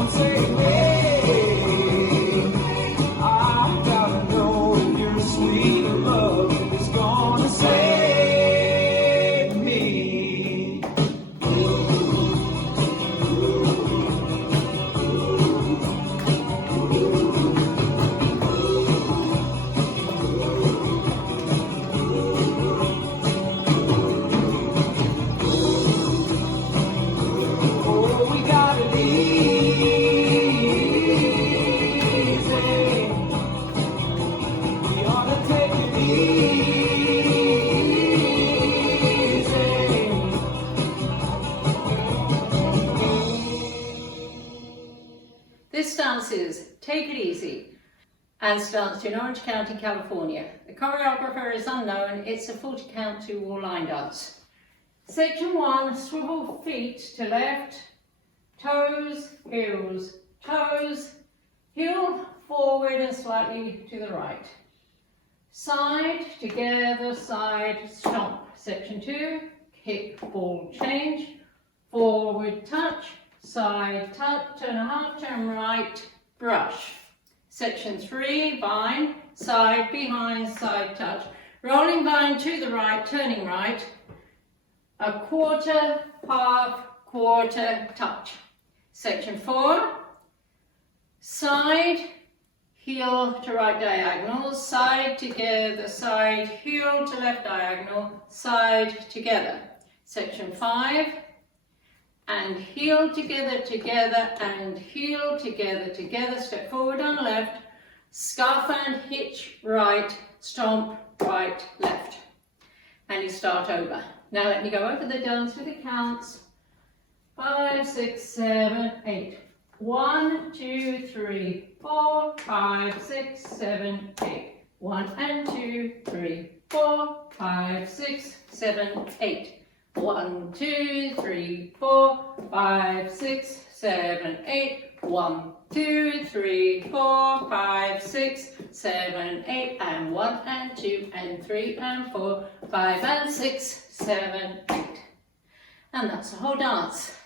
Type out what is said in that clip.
and say, hey, I gotta know if your sweet love is gonna save me. Oh, we got it easy. We ought to take it easy. This dance is Take It Easy and it's danced in Orange County, California. The choreographer is unknown. It's a 40 count 2 wall line dance. Section 1, swivel feet to left, toes, heels, toes, heel forward and slightly to the right. Side, together, side, stomp. Section 2, kick, ball, change, forward touch, side touch, turn a half, turn right, brush. Section 3, bind, side, behind, side touch, rolling bind to the right, turning right, a quarter, half, quarter, touch. Section 4, side, heel to right diagonal, side together, side, heel to left diagonal, side together. Section 5, and heel together, together, and heel together, together, step forward on left, scuff and hitch right, stomp right, left. And you start over. Now let me go over the dance with the counts. 5, 6, 7, 8. 1, 2, 3, 4, 5, 6, 7, 8. 1 and 2, 3, 4, 5, 6, 7, 8. 1, 2, 3, 4, 5, 6, 7, 8. 1, 2, 3, 4, 5, 6, 7, 8. And 1 and 2 and 3 and 4, 5 and 6, 7, 8. And that's the whole dance.